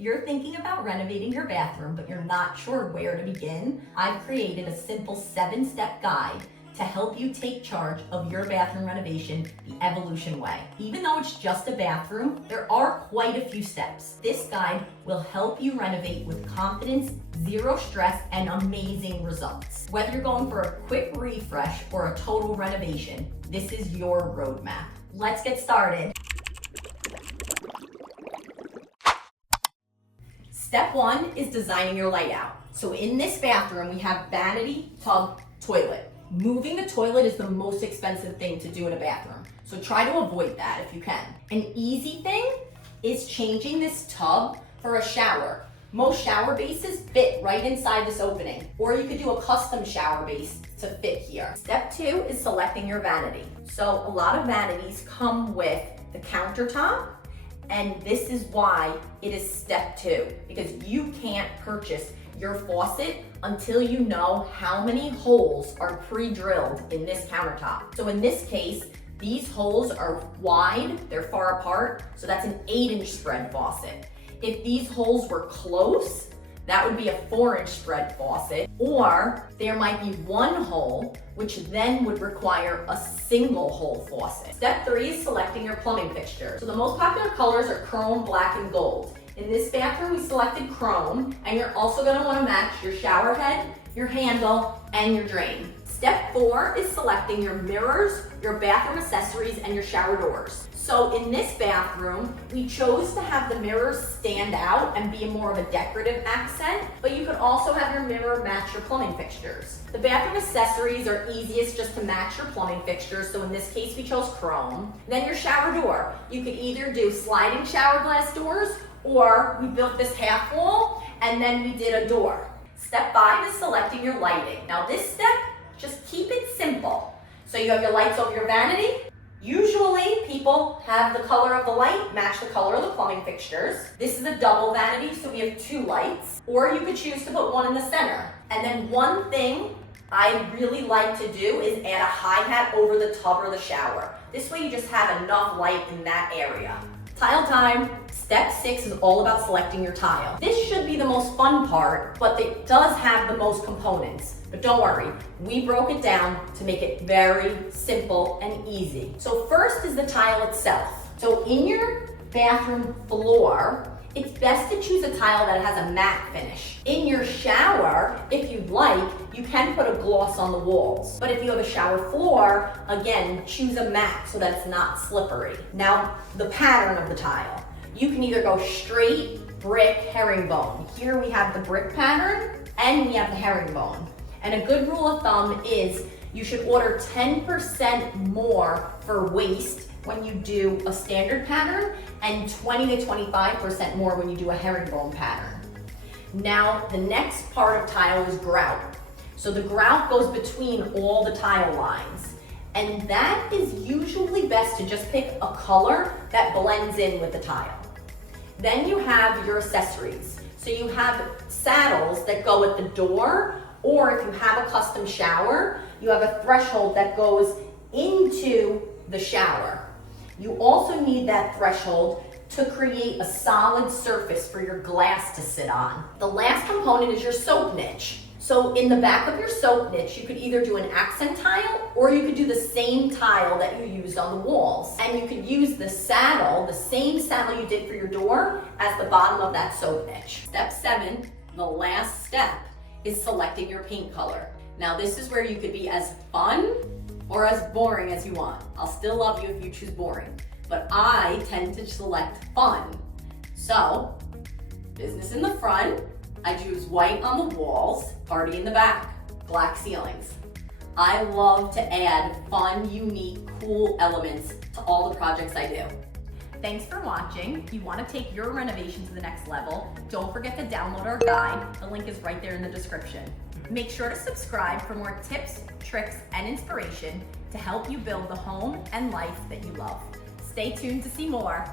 If you're thinking about renovating your bathroom, but you're not sure where to begin, I've created a simple 7-step guide to help you take charge of your bathroom renovation the Evolution way. Even though it's just a bathroom, there are quite a few steps. This guide will help you renovate with confidence, zero stress, and amazing results. Whether you're going for a quick refresh or a total renovation, this is your roadmap. Let's get started. Step 1 is designing your layout. So in this bathroom, we have vanity, tub, toilet. Moving the toilet is the most expensive thing to do in a bathroom, so try to avoid that if you can. An easy thing is changing this tub for a shower. Most shower bases fit right inside this opening, or you could do a custom shower base to fit here. Step 2 is selecting your vanity. So a lot of vanities come with the countertop, and this is why it is step 2, because you can't purchase your faucet until you know how many holes are pre-drilled in this countertop. So in this case, these holes are wide, they're far apart, so that's an 8-inch spread faucet. If these holes were close, that would be a 4-inch spread faucet, or there might be one hole, which then would require a single hole faucet. Step 3 is selecting your plumbing fixtures. So the most popular colors are chrome, black, and gold. In this bathroom, we selected chrome, and you're also gonna wanna match your shower head, your handle, and your drain. Step 4 is selecting your mirrors, your bathroom accessories, and your shower doors. So in this bathroom, we chose to have the mirrors stand out and be more of a decorative accent, but you could also have your mirror match your plumbing fixtures. The bathroom accessories are easiest just to match your plumbing fixtures, so in this case, we chose chrome. Then your shower door. You could either do sliding shower glass doors, or we built this half wall and then we did a door. Step 5 is selecting your lighting. Now this step, just keep it simple. So you have your lights over your vanity. Usually people have the color of the light match the color of the plumbing fixtures. This is a double vanity, so we have 2 lights, or you could choose to put one in the center. And then one thing I really like to do is add a hi-hat over the tub or the shower. This way you just have enough light in that area. Tile time. Step 6 is all about selecting your tile. This should be the most fun part, but it does have the most components. But don't worry, we broke it down to make it very simple and easy. So first is the tile itself. So in your bathroom floor, it's best to choose a tile that has a matte finish. In your shower, if you'd like, you can put a gloss on the walls. But if you have a shower floor, again, choose a matte so that it's not slippery. Now, the pattern of the tile. You can either go straight, brick, herringbone. Here we have the brick pattern and we have the herringbone. And a good rule of thumb is you should order 10% more for waste when you do a standard pattern and 20 to 25% more when you do a herringbone pattern. Now, the next part of tile is grout. So the grout goes between all the tile lines. And that is usually best to just pick a color that blends in with the tile. Then you have your accessories. So you have saddles that go at the door, or if you have a custom shower, you have a threshold that goes into the shower. You also need that threshold to create a solid surface for your glass to sit on. The last component is your soap niche. So in the back of your soap niche, you could either do an accent tile or you could do the same tile that you used on the walls. And you could use the saddle, the same saddle you did for your door, as the bottom of that soap niche. Step 7, the last step, is selecting your paint color. Now this is where you could be as fun or as boring as you want. I'll still love you if you choose boring, but I tend to select fun. So, business in the front, I choose white on the walls, party in the back, black ceilings. I love to add fun, unique, cool elements to all the projects I do. Thanks for watching. If you want to take your renovation to the next level, don't forget to download our guide. The link is right there in the description. Make sure to subscribe for more tips, tricks, and inspiration to help you build the home and life that you love. Stay tuned to see more.